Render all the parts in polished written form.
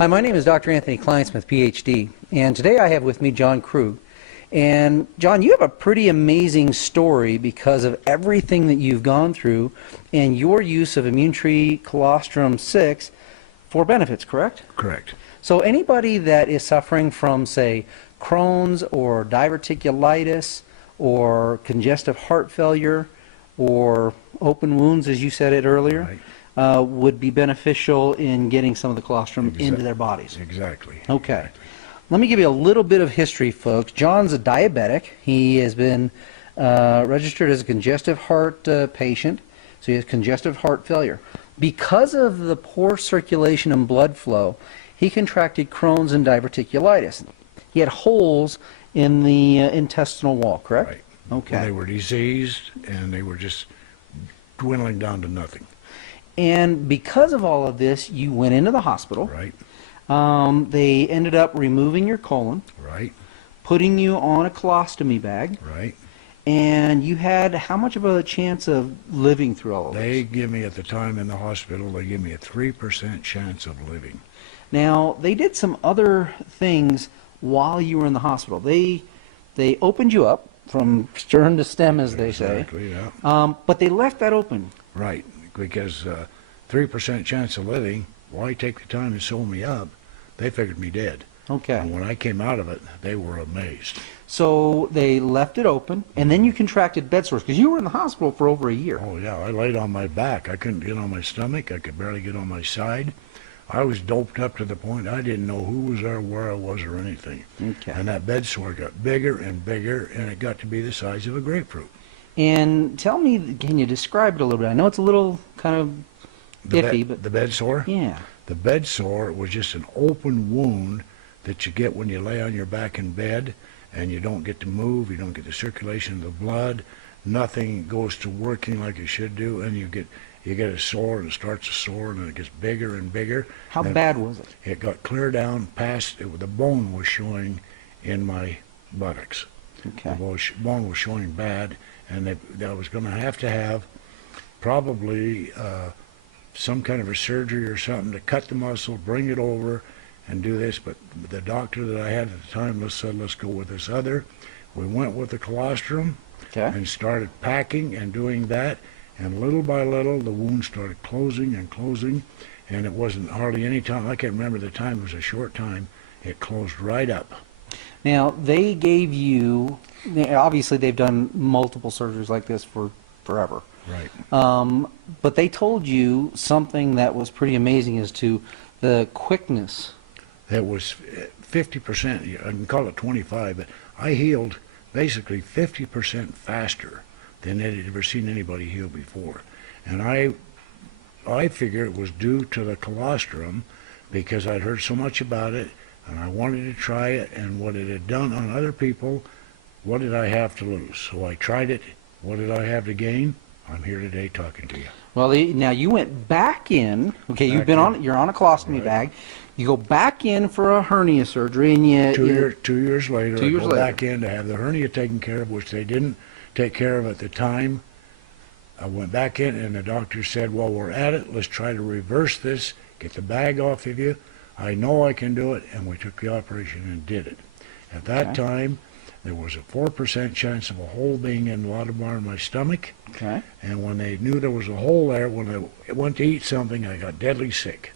Hi, my name is Dr. Anthony Kleinsmith, PhD, and today I have with me John Krug. And John, you have a pretty amazing story because of everything that you've gone through and your use of Immune Tree Colostrum 6 for benefits, correct? Correct. So anybody that is suffering from, say, Crohn's or diverticulitis or congestive heart failure or open wounds, as you said it earlier, would be beneficial in getting some of the colostrum into their bodies. Exactly. Okay. Exactly. Let me give you a little bit of history, folks. John's a diabetic. He has been registered as a congestive heart patient, so he has congestive heart failure. Because of the poor circulation and blood flow, he contracted Crohn's and diverticulitis. He had holes in the intestinal wall, correct? Right. Okay. Well, they were diseased, and they were just dwindling down to nothing. And because of all of this, you went into the hospital. Right. They ended up removing your colon, Right. putting you on a colostomy bag, Right. and you had how much of a chance of living through all of They this? give me, at the time in the hospital, they give me a 3% chance of living. Now, they did some other things while you were in the hospital. They opened you up from stern to stem, as they say, Exactly, yeah. but they left that open. Right. Because 3% chance of living, why take the time to sew me up? They figured me dead. Okay. And when I came out of it, they were amazed. So they left it open, and then you contracted bed sores, because you were in the hospital for over a year. Oh, yeah. I laid on my back. I couldn't get on my stomach. I could barely get on my side. I was doped up to the point I didn't know who was there, where I was, or anything. Okay. And that bed sore got bigger and bigger, and it got to be the size of a grapefruit. And tell me, can you describe it a little bit? I know it's a little kind of iffy, but The bed sore? yeah. The bed sore was just an open wound that you get when you lay on your back in bed, and you don't get to move, you don't get the circulation of the blood, nothing goes to working like it should do, and you get a sore, and it starts to sore, and it gets bigger and bigger. How And bad was it? It got clear down past, the bone was showing in my buttocks. Okay. The bone was showing bad, and I was going to have probably some kind of a surgery or something to cut the muscle, bring it over, and do this. But the doctor that I had at the time said, let's go with this other. We went with the colostrum and started packing and doing that. And little by little, the wound started closing and closing. And it wasn't hardly any time. I can't remember the time. It was a short time. It closed right up. Now, they gave you, obviously they've done multiple surgeries like this for forever. Right. But they told you something that was pretty amazing as to the quickness. That was 50%, I can call it 25, but I healed basically 50% faster than they had ever seen anybody heal before. And I figure it was due to the colostrum, because I'd heard so much about it, and I wanted to try it, and what it had done on other people, what did I have to lose? So I tried it. What did I have to gain? I'm here today talking to you. Well, now you went back in. Okay, you're on a colostomy bag. You go back in for a hernia surgery, and you 2 years later, I go back in to have the hernia taken care of, which they didn't take care of at the time. I went back in, and the doctor said, well, we're at it. Let's try to reverse this, get the bag off of you. I know I can do it, and we took the operation and did it. At that time, there was a 4% chance of a hole being in Wadamar in my stomach. Okay. And when they knew there was a hole there, when I went to eat something, I got deadly sick.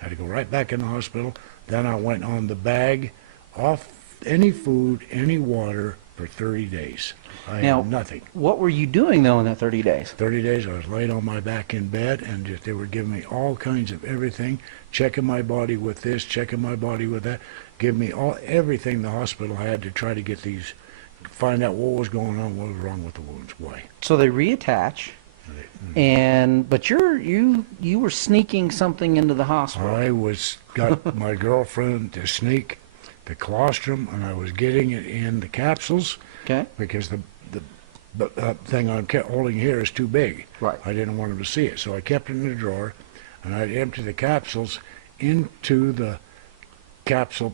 I had to go right back in the hospital. Then I went on the bag, off any food, any water, for 30 days. I had nothing. What were you doing, though, in that 30 days? 30 days, I was laid on my back in bed, and they were giving me all kinds of everything, checking my body with this, checking my body with that, giving me everything the hospital had to try to get find out what was going on, what was wrong with the wounds, why. So they reattach, but you were sneaking something into the hospital. I got my girlfriend to sneak the colostrum, and I was getting it in the capsules. Okay. Because the thing I'm holding here is too big. Right. I didn't want him to see it, so I kept it in a drawer, and I'd empty the capsules into the capsule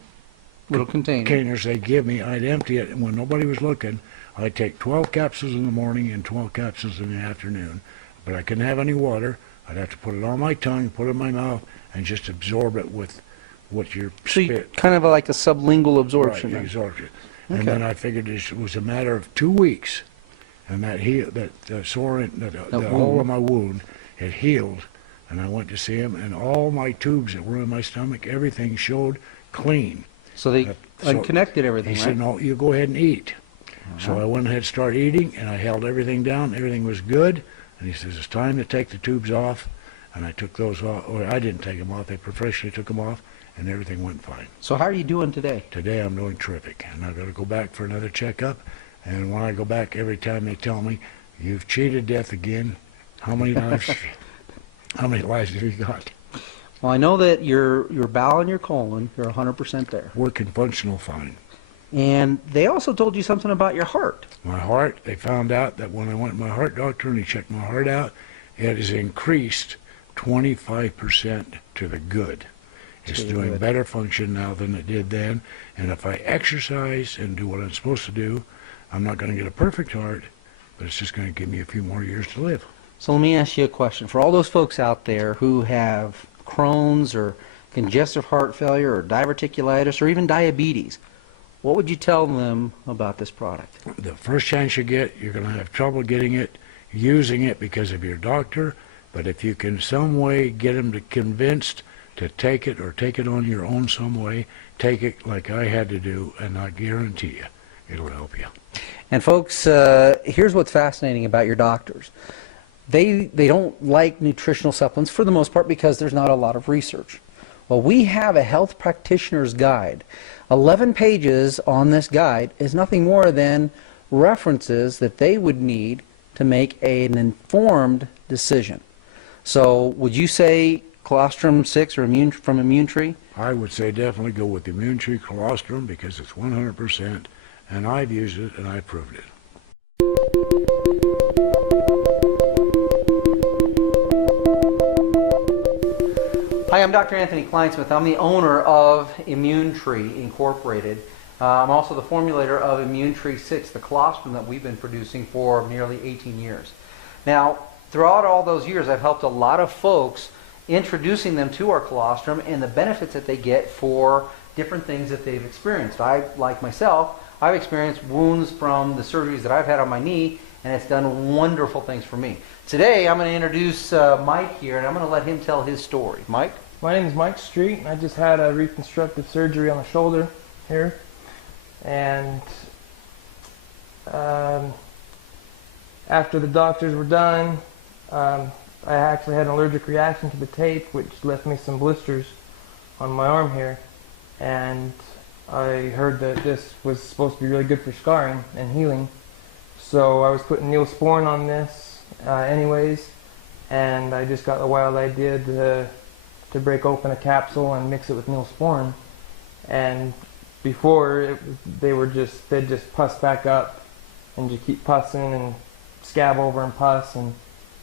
Little containers they give me. I'd empty it, and when nobody was looking, I'd take 12 capsules in the morning and 12 capsules in the afternoon. But I couldn't have any water. I'd have to put it on my tongue, put it in my mouth, and just absorb it with what your So you, spit. kind of like a sublingual absorption. Right, then. absorption. Okay. And then I figured it was a matter of 2 weeks, and that sore, the hole in my wound had healed. And I went to see him, and all my tubes that were in my stomach, everything showed clean. So they So unconnected everything, He right? said, "No, you go ahead and eat." So I went ahead and started eating, and I held everything down. Everything was good. And he says, "It's time to take the tubes off." And I took those off, or I didn't take them off. They professionally took them off, and everything went fine. So how are you doing today? Today I'm doing terrific, and I've got to go back for another checkup. And when I go back, every time they tell me, "You've cheated death again. How many lives? How many lives have you got?" Well, I know that your bowel and your colon, you're 100% there. Working functional fine. And they also told you something about your heart. My heart, they found out that when I went to my heart doctor and he checked my heart out, it has increased 25% to the good. It's doing better function now than it did then. And if I exercise and do what I'm supposed to do, I'm not going to get a perfect heart, but it's just going to give me a few more years to live. So let me ask you a question. For all those folks out there who have Crohn's or congestive heart failure or diverticulitis or even diabetes, what would you tell them about this product? The first chance you get, you're going to have trouble getting it, using it because of your doctor, but if you can some way get them to convinced to take it or take it on your own some way, take it like I had to do, and I guarantee you, it'll help you. And folks, here's what's fascinating about your doctors. They don't like nutritional supplements for the most part because there's not a lot of research. Well, we have a health practitioner's guide. 11 pages on this guide is nothing more than references that they would need to make an informed decision. So would you say Colostrum 6 or from Immune Tree? I would say definitely go with the Immune Tree Colostrum because it's 100%, and I've used it and I've proved it. Hi, I'm Dr. Anthony Kleinsmith. I'm the owner of Immune Tree Incorporated. I'm also the formulator of Immune Tree 6, the colostrum that we've been producing for nearly 18 years. Now, throughout all those years, I've helped a lot of folks introducing them to our colostrum and the benefits that they get for different things that they've experienced. Like myself, I've experienced wounds from the surgeries that I've had on my knee, and it's done wonderful things for me. Today, I'm going to introduce Mike here, and I'm going to let him tell his story. Mike? My name is Mike Street, and I just had a reconstructive surgery on the shoulder here. And after the doctors were done, I actually had an allergic reaction to the tape, which left me some blisters on my arm here. And I heard that this was supposed to be really good for scarring and healing. So I was putting Neosporin on this anyways, and I just got the wild idea to break open a capsule and mix it with Neosporin. And before, they'd just pus back up and just keep pussing and scab over and pus. And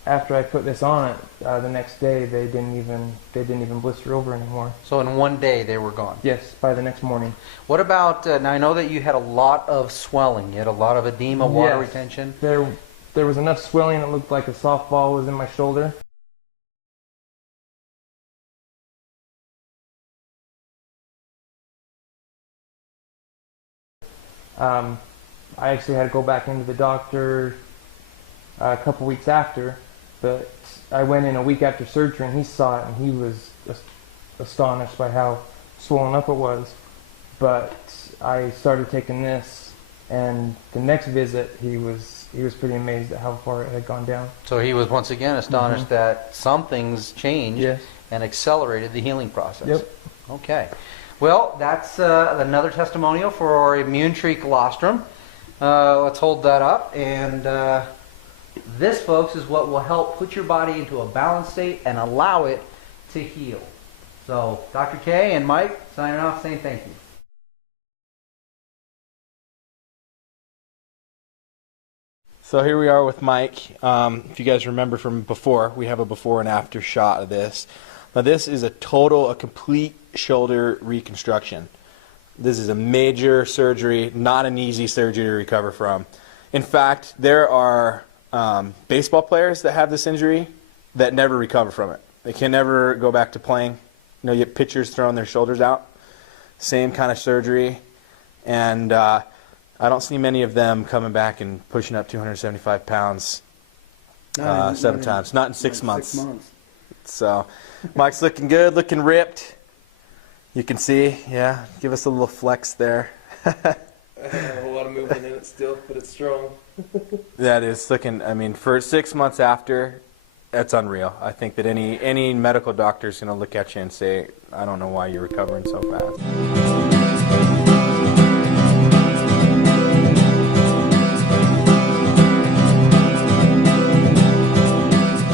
after I put this on it, the next day they didn't even blister over anymore. So in one day they were gone? Yes, by the next morning. What about, now I know that you had a lot of swelling, you had a lot of edema, water retention. There was enough swelling, it looked like a softball was in my shoulder. I actually had to go back into the doctor a couple weeks after, but I went in a week after surgery and he saw it and he was astonished by how swollen up it was. But I started taking this, and the next visit he was pretty amazed at how far it had gone down. So he was once again astonished that something's changed and accelerated the healing process. Yep. Okay. Well, that's another testimonial for our Immune Tree Colostrum. Let's hold that up. And this, folks, is what will help put your body into a balanced state and allow it to heal. So, Dr. K and Mike signing off saying thank you. So here we are with Mike. If you guys remember from before, we have a before and after shot of this. Now this is a complete shoulder reconstruction. This is a major surgery, not an easy surgery to recover from. In fact, there are baseball players that have this injury that never recover from it. They can never go back to playing. you get pitchers throwing their shoulders out. Same kind of surgery. And I don't see many of them coming back and pushing up 275 pounds 7 times. Not in 6 months. 6 months. So Mike's looking good, looking ripped. You can see, yeah, give us a little flex there. I don't have a whole lot of movement in it still, but it's strong. That is looking, I mean, for 6 months after, that's unreal. I think that any medical doctor is going to look at you and say, I don't know why you're recovering so fast.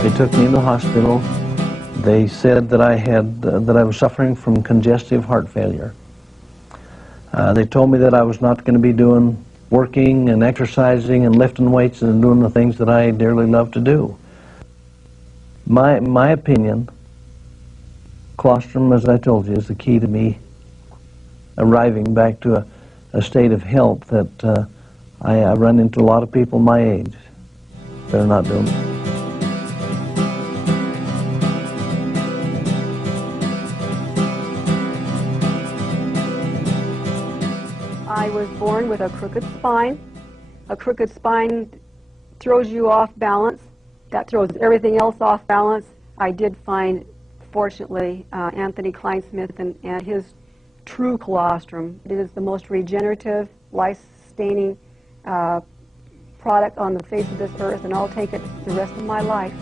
They took me in the hospital. They said that I was suffering from congestive heart failure. They told me that I was not going to be working and exercising and lifting weights and doing the things that I dearly love to do. My opinion, colostrum, as I told you, is the key to me arriving back to a state of health that I run into a lot of people my age that are not doing it. I was born with a crooked spine. A crooked spine throws you off balance. That throws everything else off balance. I did find, fortunately, Anthony Kleinsmith and his Tree Colostrum. It is the most regenerative, life-sustaining product on the face of this earth, and I'll take it the rest of my life.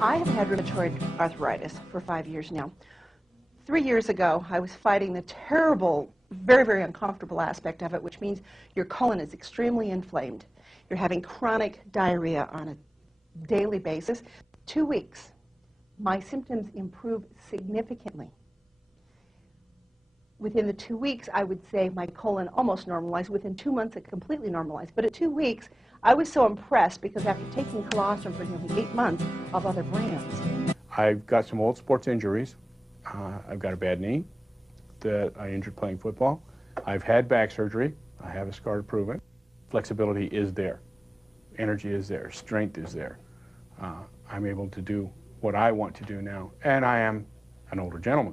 I have had rheumatoid arthritis for 5 years now. 3 years ago, I was fighting the terrible, very, very uncomfortable aspect of it, which means your colon is extremely inflamed. You're having chronic diarrhea on a daily basis. 2 weeks, my symptoms improved significantly. Within the 2 weeks, I would say my colon almost normalized. Within 2 months, it completely normalized. But at 2 weeks, I was so impressed because after taking colostrum for nearly 8 months of other brands. I've got some old sports injuries. I've got a bad knee that I injured playing football. I've had back surgery. I have a scar to prove it. Flexibility is there. Energy is there. Strength is there. I'm able to do what I want to do now. And I am an older gentleman.